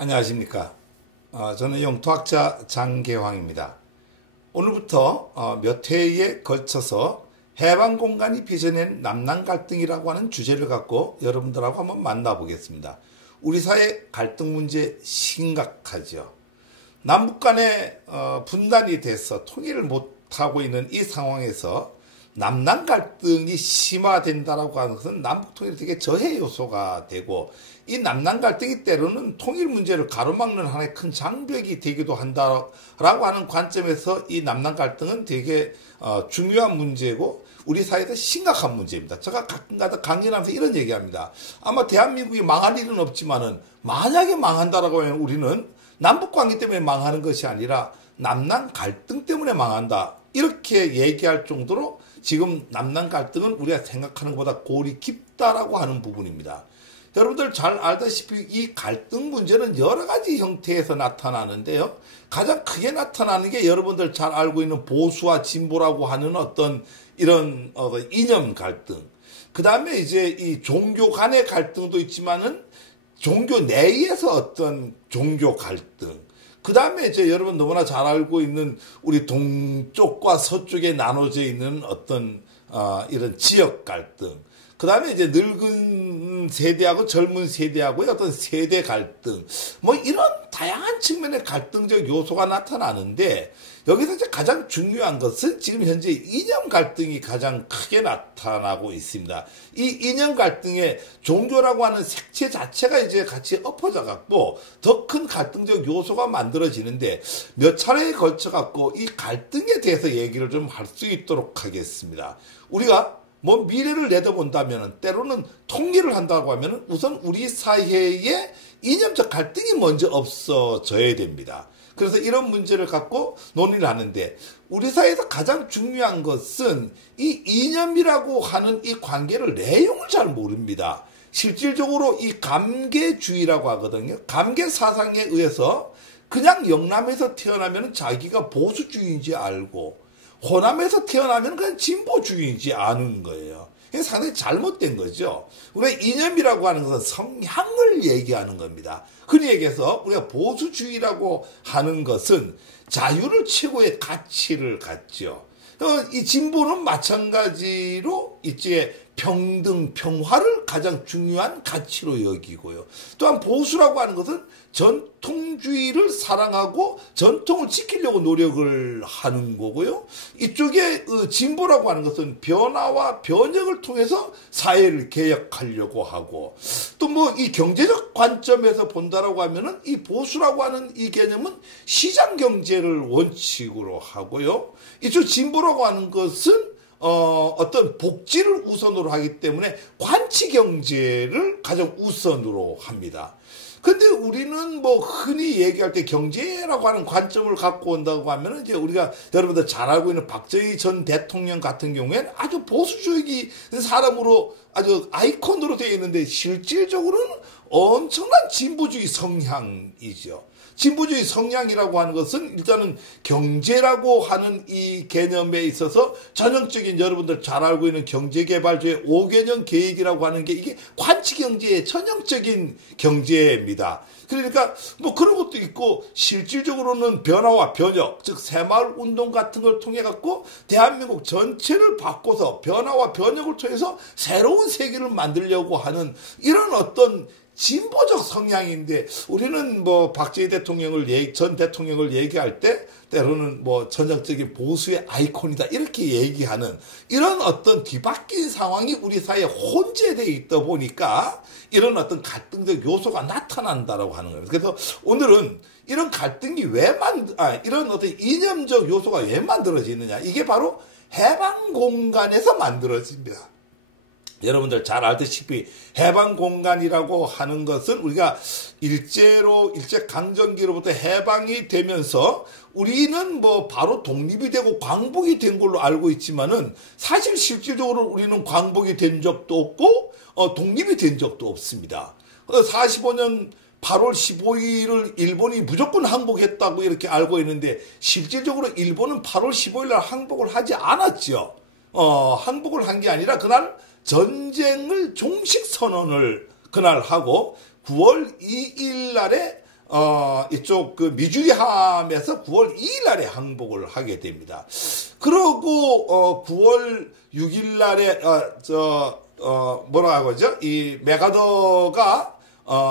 안녕하십니까. 저는 영토학자 장계황입니다. 오늘부터 몇 회에 걸쳐서 해방공간이 빚어낸 남남 갈등이라고 하는 주제를 갖고 여러분들하고 한번 만나보겠습니다. 우리 사회 갈등 문제 심각하죠. 남북 간에 분단이 돼서 통일을 못하고 있는 이 상황에서 남남 갈등이 심화된다라고 하는 것은 남북 통일이 되게 저해 요소가 되고, 이 남남 갈등이 때로는 통일 문제를 가로막는 하나의 큰 장벽이 되기도 한다라고 하는 관점에서 이 남남 갈등은 되게 중요한 문제고 우리 사회에서 심각한 문제입니다. 제가 가끔가다 강연하면서 이런 얘기합니다. 아마 대한민국이 망할 일은 없지만은 만약에 망한다라고 하면 우리는 남북 관계 때문에 망하는 것이 아니라 남남 갈등 때문에 망한다, 이렇게 얘기할 정도로 지금 남남 갈등은 우리가 생각하는 것보다 골이 깊다라고 하는 부분입니다. 여러분들 잘 알다시피 이 갈등 문제는 여러 가지 형태에서 나타나는데요. 가장 크게 나타나는 게 여러분들 잘 알고 있는 보수와 진보라고 하는 어떤 이런 이념 갈등. 그 다음에 이제 이 종교 간의 갈등도 있지만은 종교 내에서 어떤 종교 갈등. 그 다음에 이제 여러분 너무나 잘 알고 있는 우리 동쪽과 서쪽에 나눠져 있는 어떤 이런 지역 갈등. 그 다음에 이제 늙은 세대하고 젊은 세대하고의 어떤 세대 갈등. 뭐 이런 다양한 측면의 갈등적 요소가 나타나는데, 여기서 이제 가장 중요한 것은 지금 현재 이념 갈등이 가장 크게 나타나고 있습니다. 이 이념 갈등의 종교라고 하는 색채 자체가 이제 같이 엎어져 갖고 더 큰 갈등적 요소가 만들어지는데, 몇 차례에 걸쳐 갖고 이 갈등에 대해서 얘기를 좀 할 수 있도록 하겠습니다. 우리가 뭐 미래를 내다본다면, 때로는 통일을 한다고 하면 우선 우리 사회에 이념적 갈등이 먼저 없어져야 됩니다. 그래서 이런 문제를 갖고 논의를 하는데, 우리 사회에서 가장 중요한 것은 이 이념이라고 하는 이 관계를 내용을 잘 모릅니다. 실질적으로 이 감개주의라고 하거든요. 감개 사상에 의해서 그냥 영남에서 태어나면 자기가 보수주의인지 알고, 호남에서 태어나면 그냥 진보주의인지 아는 거예요. 이게 상당히 잘못된 거죠. 우리가 이념이라고 하는 것은 성향을 얘기하는 겁니다. 흔히 얘기해서 우리가 보수주의라고 하는 것은 자유를 최고의 가치를 갖죠. 이 진보는 마찬가지로 이제 평등, 평화를 가장 중요한 가치로 여기고요. 또한 보수라고 하는 것은 전통주의를 사랑하고 전통을 지키려고 노력을 하는 거고요. 이쪽에 진보라고 하는 것은 변화와 변혁을 통해서 사회를 개혁하려고 하고, 또 뭐 이 경제적 관점에서 본다라고 하면은 이 보수라고 하는 이 개념은 시장 경제를 원칙으로 하고요. 이쪽 진보라고 하는 것은 어떤 복지를 우선으로 하기 때문에 관치 경제를 가장 우선으로 합니다. 근데 우리는 뭐 흔히 얘기할 때 경제라고 하는 관점을 갖고 온다고 하면은 이제 우리가 여러분들 잘 알고 있는 박정희 전 대통령 같은 경우에는 아주 보수적인 사람으로 아주 아이콘으로 되어 있는데, 실질적으로는 엄청난 진보주의 성향이죠. 진보주의 성향이라고 하는 것은 일단은 경제라고 하는 이 개념에 있어서 전형적인 여러분들 잘 알고 있는 경제개발주의 5개년 계획이라고 하는 게 이게 관치경제의 전형적인 경제입니다. 그러니까 뭐 그런 것도 있고, 실질적으로는 변화와 변혁, 즉 새마을 운동 같은 걸 통해 갖고 대한민국 전체를 바꿔서 변화와 변혁을 통해서 새로운 세계를 만들려고 하는 이런 어떤 진보적 성향인데, 우리는 뭐 박정희 전 대통령을 얘기할 때 때로는 뭐 전형적인 보수의 아이콘이다 이렇게 얘기하는 이런 어떤 뒤바뀐 상황이 우리 사회에 혼재되어 있다 보니까 이런 어떤 갈등적 요소가 나타난다라고 하는 거예요. 그래서 오늘은 이런 갈등이 이런 어떤 이념적 요소가 왜 만들어지느냐, 이게 바로 해방 공간에서 만들어집니다. 여러분들 잘 알다시피 해방 공간이라고 하는 것은 우리가 일제 강점기로부터 해방이 되면서 우리는 뭐 바로 독립이 되고 광복이 된 걸로 알고 있지만은, 사실 실질적으로 우리는 광복이 된 적도 없고 독립이 된 적도 없습니다. 45년 8월 15일을 일본이 무조건 항복했다고 이렇게 알고 있는데, 실질적으로 일본은 8월 15일 날 항복을 하지 않았죠. 항복을 한 게 아니라 그날 전쟁을 종식 선언을 그날 하고 9월 2일 날에 이쪽 그 미주리함에서 9월 2일 날에 항복을 하게 됩니다. 그러고 9월 6일 날에 뭐라고 하죠? 이 메가더가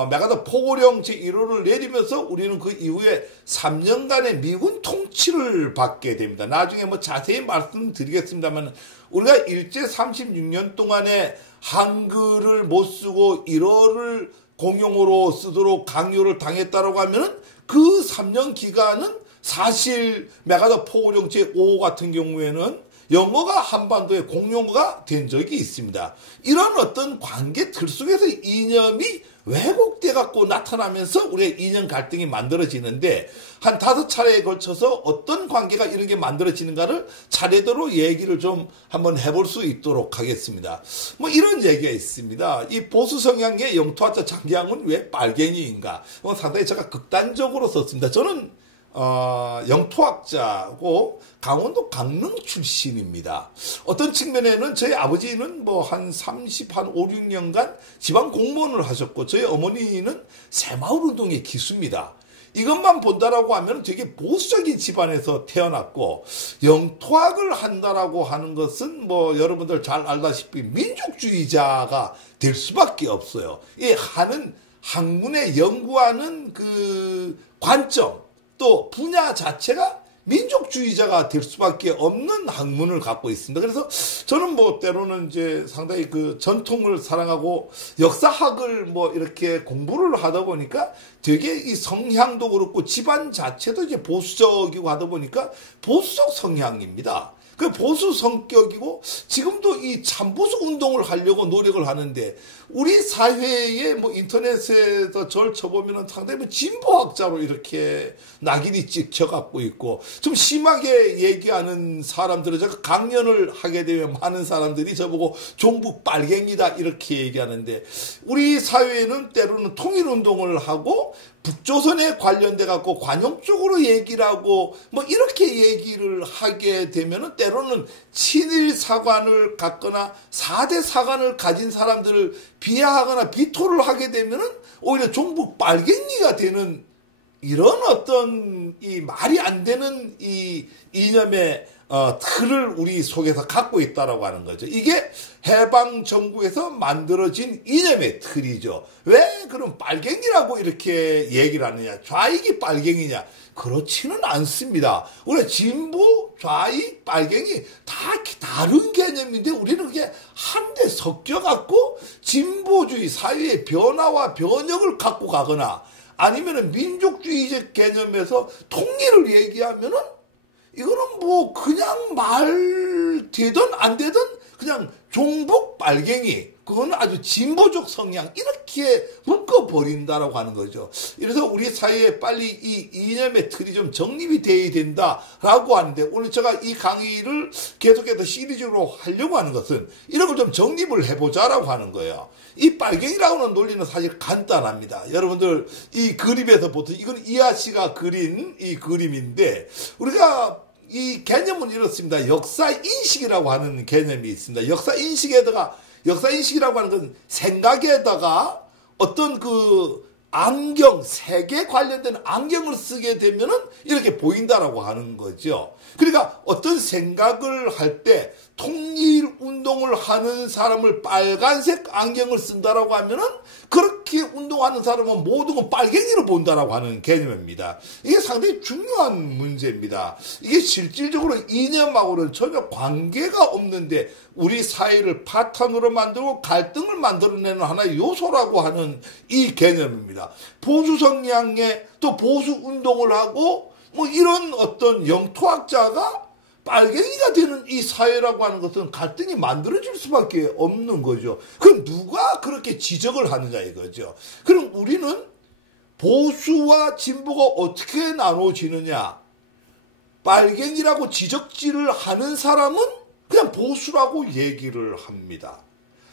메가더 포고령 제1호를 내리면서 우리는 그 이후에 3년간의 미군 통치를 받게 됩니다. 나중에 뭐 자세히 말씀드리겠습니다만 우리가 일제 36년 동안에 한글을 못 쓰고 1어를 공용어로 쓰도록 강요를 당했다라고 하면은 그 3년 기간은 사실 메가더 포고령 제5호 같은 경우에는 영어가 한반도의 공용어가 된 적이 있습니다. 이런 어떤 관계 틀 속에서 이념이 왜곡돼 갖고 나타나면서 우리의 이념 갈등이 만들어지는데 한 5차례에 걸쳐서 어떤 관계가 이런 게 만들어지는가를 차례대로 얘기를 좀 한번 해볼 수 있도록 하겠습니다. 뭐 이런 얘기가 있습니다. 이 보수 성향의 영토학자 장기항은 왜 빨갱이인가? 상당히 제가 극단적으로 썼습니다. 저는 영토학자고 강원도 강릉 출신입니다. 어떤 측면에는 저희 아버지는 뭐 한 5, 6년간 지방 공무원을 하셨고 저희 어머니는 새마을운동의 기수입니다. 이것만 본다라고 하면 되게 보수적인 집안에서 태어났고 영토학을 한다라고 하는 것은 뭐 여러분들 잘 알다시피 민족주의자가 될 수밖에 없어요. 이 하는 학문에 연구하는 그 관점 또 분야 자체가 민족주의자가 될 수밖에 없는 학문을 갖고 있습니다. 그래서 저는 뭐 때로는 이제 상당히 그 전통을 사랑하고 역사학을 뭐 이렇게 공부를 하다 보니까 되게 이 성향도 그렇고 집안 자체도 이제 보수적이고 하다 보니까 보수적 성향입니다. 그 보수 성격이고 지금도 이 참보수 운동을 하려고 노력을 하는데 우리 사회에 뭐 인터넷에서 저를 쳐보면 상당히 진보학자로 이렇게 낙인이 찍혀갖고 있고 좀 심하게 얘기하는 사람들은 제가 강연을 하게 되면 많은 사람들이 저보고 종북 빨갱이다 이렇게 얘기하는데 우리 사회는 때로는 통일운동을 하고 북조선에 관련돼 갖고 관용 쪽으로 얘기를 하고 뭐 이렇게 얘기를 하게 되면은 때로는 친일 사관을 갖거나 4대 사관을 가진 사람들을 비하하거나 비토를 하게 되면은 오히려 종북 빨갱이가 되는 이런 어떤 이 말이 안 되는 이 이념의 틀을 우리 속에서 갖고 있다라고 하는 거죠. 이게 해방 정부에서 만들어진 이념의 틀이죠. 왜 그럼 빨갱이라고 이렇게 얘기를 하느냐? 좌익이 빨갱이냐? 그렇지는 않습니다. 우리 진보, 좌익, 빨갱이 다 다른 개념인데 우리는 그게 한데 섞여갖고 진보주의 사회의 변화와 변혁을 갖고 가거나 아니면은 민족주의적 개념에서 통일을 얘기하면은 이거는 뭐 그냥 말 되든 안 되든 그냥 종북 빨갱이 그거는 아주 진보적 성향 이렇게 묶어버린다라고 하는 거죠. 그래서 우리 사회에 빨리 이 이념의 틀이 좀 정립이 돼야 된다라고 하는데 오늘 제가 이 강의를 계속해서 시리즈로 하려고 하는 것은 이런 걸 좀 정립을 해보자라고 하는 거예요. 이 빨갱이라고 하는 논리는 사실 간단합니다. 여러분들 이 그림에서 보통 이건 이하 씨가 그린 이 그림인데 우리가 이 개념은 이렇습니다. 역사인식이라고 하는 개념이 있습니다. 역사인식이라고 하는 건 생각에다가 어떤 그 안경, 색에 관련된 안경을 쓰게 되면은 이렇게 보인다라고 하는 거죠. 그러니까 어떤 생각을 할 때 통일 운동을 하는 사람을 빨간색 안경을 쓴다라고 하면은 그렇게 운동하는 사람은 모든 건 빨갱이로 본다라고 하는 개념입니다. 이게 상당히 중요한 문제입니다. 이게 실질적으로 이념하고는 전혀 관계가 없는데 우리 사회를 파탄으로 만들고 갈등을 만들어내는 하나의 요소라고 하는 이 개념입니다. 보수 성향의 또 보수 운동을 하고 뭐 이런 어떤 영토학자가 빨갱이가 되는 이 사회라고 하는 것은 갈등이 만들어질 수밖에 없는 거죠. 그럼 누가 그렇게 지적을 하느냐 이거죠. 그럼 우리는 보수와 진보가 어떻게 나눠지느냐. 빨갱이라고 지적질을 하는 사람은 그냥 보수라고 얘기를 합니다.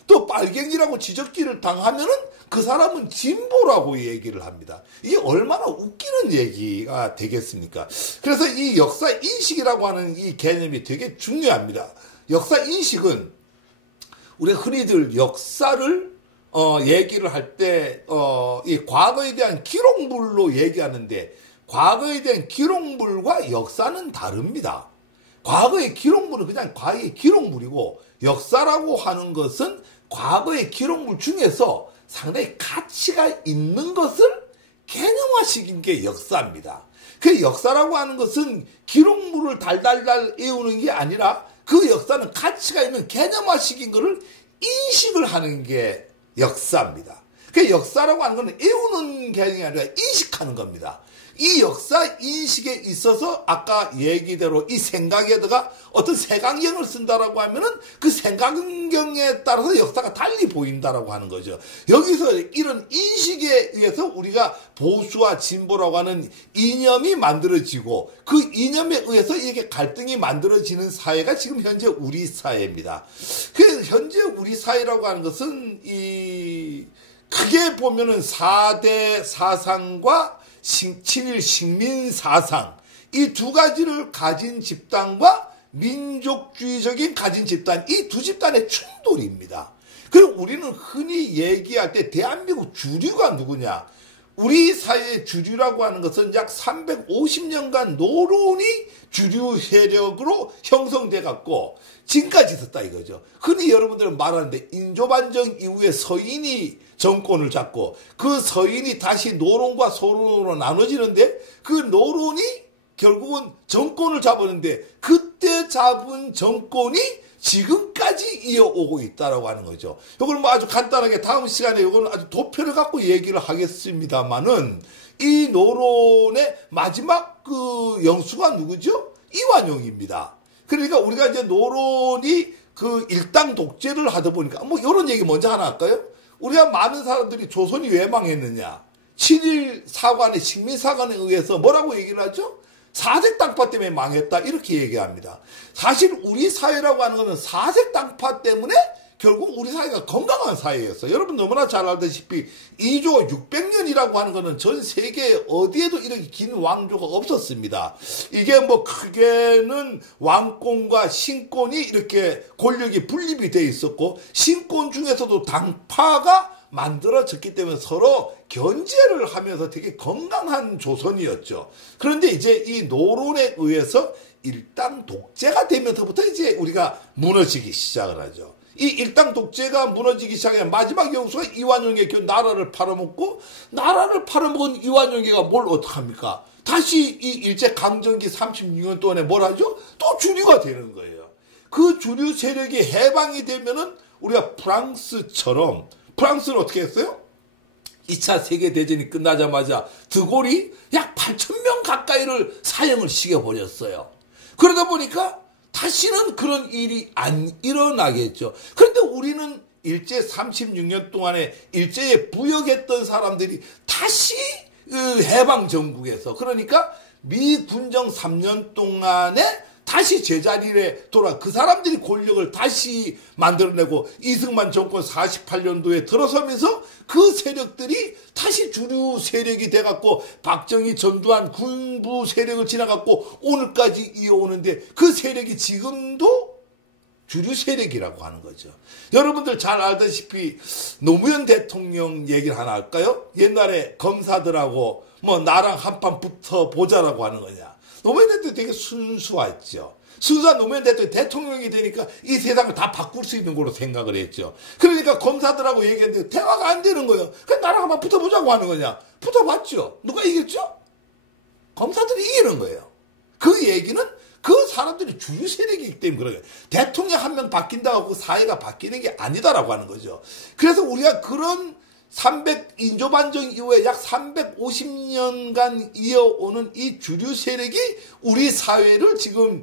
또 빨갱이라고 지적질을 당하면은 그 사람은 진보라고 얘기를 합니다. 이게 얼마나 웃기는 얘기가 되겠습니까? 그래서 이 역사인식이라고 하는 이 개념이 되게 중요합니다. 역사인식은 우리가 흔히들 역사를 얘기를 할 때, 이 과거에 대한 기록물로 얘기하는데, 과거에 대한 기록물과 역사는 다릅니다. 과거의 기록물은 그냥 과거의 기록물이고, 역사라고 하는 것은 과거의 기록물 중에서 상당히 가치가 있는 것을 개념화시킨 게 역사입니다. 그 역사라고 하는 것은 기록물을 달달달 외우는 게 아니라 그 역사는 가치가 있는 개념화시킨 것을 인식을 하는 게 역사입니다. 그 역사라고 하는 것은 외우는 개념이 아니라 인식하는 겁니다. 이 역사 인식에 있어서 아까 얘기대로 이 생각에다가 어떤 색안경을 쓴다라고 하면은 그 색안경에 따라서 역사가 달리 보인다라고 하는 거죠. 여기서 이런 인식에 의해서 우리가 보수와 진보라고 하는 이념이 만들어지고 그 이념에 의해서 이게 갈등이 만들어지는 사회가 지금 현재 우리 사회입니다. 그 현재 우리 사회라고 하는 것은 크게 보면은 4대 사상과 친일 식민 사상, 이 두 가지를 가진 집단과 민족주의적인 가진 집단, 이 두 집단의 충돌입니다. 그리고 우리는 흔히 얘기할 때 대한민국 주류가 누구냐? 우리 사회의 주류라고 하는 것은 약 350년간 노론이 주류 세력으로 형성돼 갖고 지금까지 있었다 이거죠. 흔히 여러분들은 말하는데 인조반정 이후에 서인이 정권을 잡고 그 서인이 다시 노론과 소론으로 나눠지는데 그 노론이 결국은 정권을 잡았는데 그때 잡은 정권이 지금까지 이어오고 있다라고 하는 거죠. 이걸 뭐 아주 간단하게 다음 시간에 이거는 아주 도표를 갖고 얘기를 하겠습니다만은 이 노론의 마지막 그 영수가 누구죠? 이완용입니다. 그러니까 우리가 이제 노론이 그 일당 독재를 하다 보니까 뭐 이런 얘기 먼저 하나 할까요? 우리가 많은 사람들이 조선이 왜 망했느냐? 친일 사관의 식민 사관에 의해서 뭐라고 얘기를 하죠? 사색 땅파 때문에 망했다 이렇게 얘기합니다. 사실 우리 사회라고 하는 것은 사색 땅파 때문에 결국 우리 사회가 건강한 사회였어요. 여러분 너무나 잘 알다시피 2조 600년이라고 하는 것은 전 세계 어디에도 이렇게 긴 왕조가 없었습니다. 이게 뭐 크게는 왕권과 신권이 이렇게 권력이 분립이 돼 있었고 신권 중에서도 당파가 만들어졌기 때문에 서로 견제를 하면서 되게 건강한 조선이었죠. 그런데 이제 이 노론에 의해서 일당 독재가 되면서부터 이제 우리가 무너지기 시작을 하죠. 이 일당 독재가 무너지기 시작한 마지막 영수가 이완용의 나라를 팔아먹고 나라를 팔아먹은 이완용이가 뭘 어떡합니까? 다시 이 일제강점기 36년 동안에 뭘 하죠? 또 주류가 되는 거예요. 그 주류 세력이 해방이 되면은 우리가 프랑스처럼 프랑스는 어떻게 했어요? 2차 세계대전이 끝나자마자 드골이 약 8,000명 가까이를 사형을 시켜버렸어요. 그러다 보니까 다시는 그런 일이 안 일어나겠죠. 그런데 우리는 일제 36년 동안에 일제에 부역했던 사람들이 다시 해방 정국에서 그러니까 미 군정 3년 동안에 다시 제자리에 돌아 그 사람들이 권력을 다시 만들어내고 이승만 정권 48년도에 들어서면서 그 세력들이 다시 주류 세력이 돼갖고 박정희 전두환 군부 세력을 지나갖고 오늘까지 이어오는데 그 세력이 지금도 주류 세력이라고 하는 거죠. 여러분들 잘 알다시피 노무현 대통령 얘기를 하나 할까요? 옛날에 검사들하고 뭐 나랑 한판 붙어보자라고 하는 거냐. 노무현 대통령이 되게 순수했죠. 순수한 노무현 대통령이 대통령이 되니까 이 세상을 다 바꿀 수 있는 걸로 생각을 했죠. 그러니까 검사들하고 얘기했는데 대화가 안 되는 거예요. 그냥 나랑 한번 붙어보자고 하는 거냐. 붙어봤죠. 누가 이겼죠? 검사들이 이기는 거예요. 그 얘기는 그 사람들이 주류 세력이기 때문에 그래요. 대통령 한 명 바뀐다고 사회가 바뀌는 게 아니다라고 하는 거죠. 그래서 우리가 그런 인조반정 이후에 약 350년간 이어오는 이 주류 세력이 우리 사회를 지금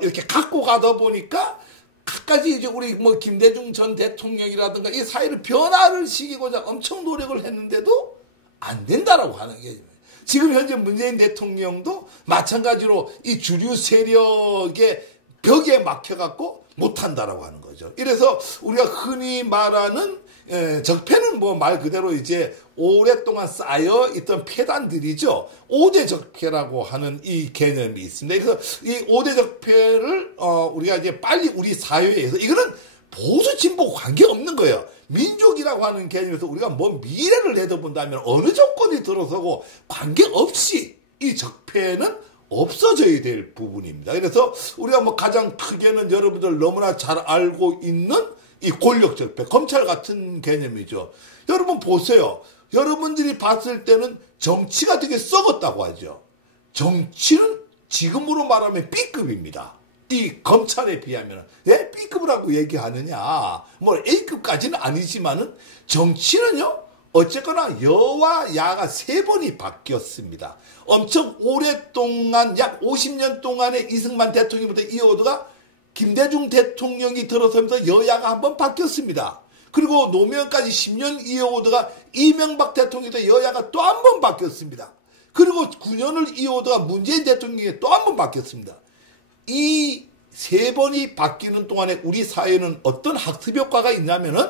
이렇게 갖고 가다 보니까 갖가지 이제 우리 뭐 김대중 전 대통령이라든가 이 사회를 변화를 시키고자 엄청 노력을 했는데도 안 된다라고 하는 게 지금 현재 문재인 대통령도 마찬가지로 이 주류 세력의 벽에 막혀갖고 못한다라고 하는 거죠. 이래서 우리가 흔히 말하는 적폐는 뭐 말 그대로 이제 오랫동안 쌓여 있던 폐단들이죠. 5대 적폐라고 하는 이 개념이 있습니다. 그래서 이 5대 적폐를 우리가 이제 빨리 우리 사회에서 이거는 보수 진보 관계없는 거예요. 민족이라고 하는 개념에서 우리가 뭐 미래를 내다본다면 어느 조건이 들어서고 관계없이 이 적폐는 없어져야 될 부분입니다. 그래서 우리가 뭐 가장 크게는 여러분들 너무나 잘 알고 있는 이 권력 적폐, 검찰 같은 개념이죠. 여러분 보세요. 여러분들이 봤을 때는 정치가 되게 썩었다고 하죠. 정치는 지금으로 말하면 B급입니다. 이 검찰에 비하면. 왜 B급이라고 얘기하느냐. 뭐 A급까지는 아니지만은 정치는요. 어쨌거나 여와 야가 3번이 바뀌었습니다. 엄청 오랫동안 약 50년 동안의 이승만 대통령부터 이어오다가 김대중 대통령이 들어서면서 여야가 한번 바뀌었습니다. 그리고 노무현까지 10년 이어오다가 이명박 대통령이 여야가 또 한 번 바뀌었습니다. 그리고 9년을 이어오다가 문재인 대통령이 또 한 번 바뀌었습니다. 이 3번이 바뀌는 동안에 우리 사회는 어떤 학습 효과가 있냐면은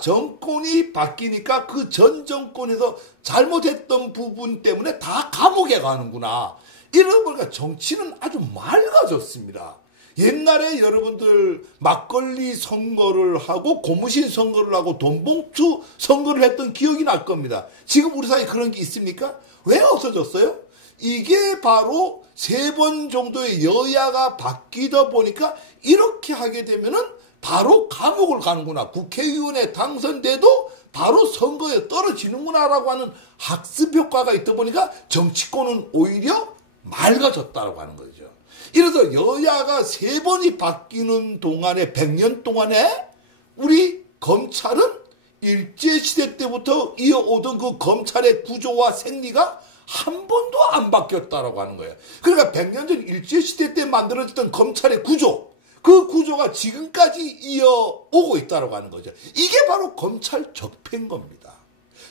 정권이 바뀌니까 그 전 정권에서 잘못했던 부분 때문에 다 감옥에 가는구나. 이러다 보니까 정치는 아주 맑아졌습니다. 옛날에 여러분들 막걸리 선거를 하고 고무신 선거를 하고 돈봉투 선거를 했던 기억이 날 겁니다. 지금 우리 사회에 그런 게 있습니까? 왜 없어졌어요? 이게 바로 3번 정도의 여야가 바뀌다 보니까 이렇게 하게 되면은 바로 감옥을 가는구나. 국회의원에 당선돼도 바로 선거에 떨어지는구나라고 하는 학습 효과가 있다 보니까 정치권은 오히려 맑아졌다고 하는 거죠. 이래서 여야가 3번이 바뀌는 동안에 100년 동안에 우리 검찰은 일제시대 때부터 이어오던 그 검찰의 구조와 생리가 한 번도 안 바뀌었다라고 하는 거예요. 그러니까 100년 전 일제시대 때 만들어졌던 검찰의 구조, 그 구조가 지금까지 이어오고 있다라고 하는 거죠. 이게 바로 검찰 적폐인 겁니다.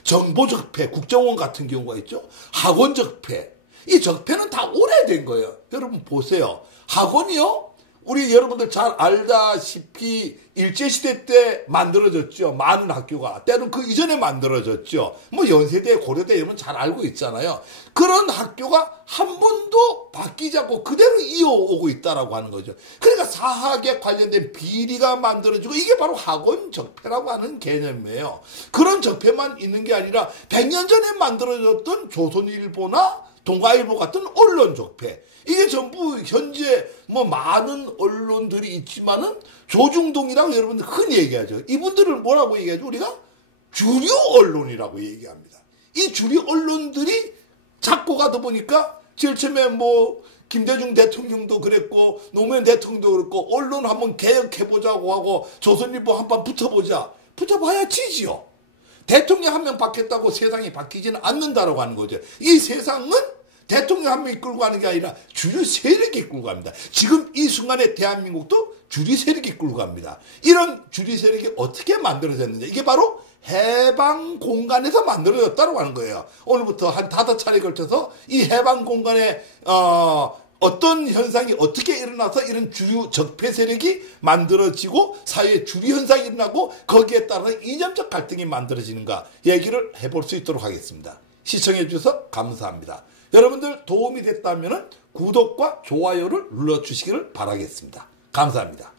정보 적폐, 국정원 같은 경우가 있죠. 학원 적폐. 이 적폐는 다 오래된 거예요. 여러분 보세요. 학원이요? 우리 여러분들 잘 알다시피 일제시대 때 만들어졌죠. 많은 학교가. 때론 그 이전에 만들어졌죠. 뭐 연세대, 고려대 이런 잘 알고 있잖아요. 그런 학교가 한 번도 바뀌지 않고 그대로 이어오고 있다라고 하는 거죠. 그러니까 사학에 관련된 비리가 만들어지고 이게 바로 학원 적폐라고 하는 개념이에요. 그런 적폐만 있는 게 아니라 100년 전에 만들어졌던 조선일보나 동아일보 같은 언론 적폐. 이게 전부 현재 뭐 많은 언론들이 있지만은 조중동이라고 여러분들 흔히 얘기하죠. 이분들을 뭐라고 얘기하죠? 우리가 주류 언론이라고 얘기합니다. 이 주류 언론들이 자꾸 가다 보니까 제일 처음에 뭐 김대중 대통령도 그랬고 노무현 대통령도 그랬고 언론 한번 개혁해보자고 하고 조선일보 한번 붙어보자. 붙어봐야 지지요. 대통령 한 명 바뀌었다고 세상이 바뀌지는 않는다라고 하는 거죠. 이 세상은 대통령 한 명 이끌고 가는 게 아니라 주류 세력이 이끌고 갑니다. 지금 이 순간에 대한민국도 주류 세력이 이끌고 갑니다. 이런 주류 세력이 어떻게 만들어졌느냐. 이게 바로 해방 공간에서 만들어졌다고 하는 거예요. 오늘부터 한 5차례에 걸쳐서 이 해방 공간에 어떤 현상이 어떻게 일어나서 이런 주류 적폐 세력이 만들어지고 사회의 주류 현상이 일어나고 거기에 따라서 이념적 갈등이 만들어지는가 얘기를 해볼 수 있도록 하겠습니다. 시청해 주셔서 감사합니다. 여러분들 도움이 됐다면 구독과 좋아요를 눌러주시기를 바라겠습니다. 감사합니다.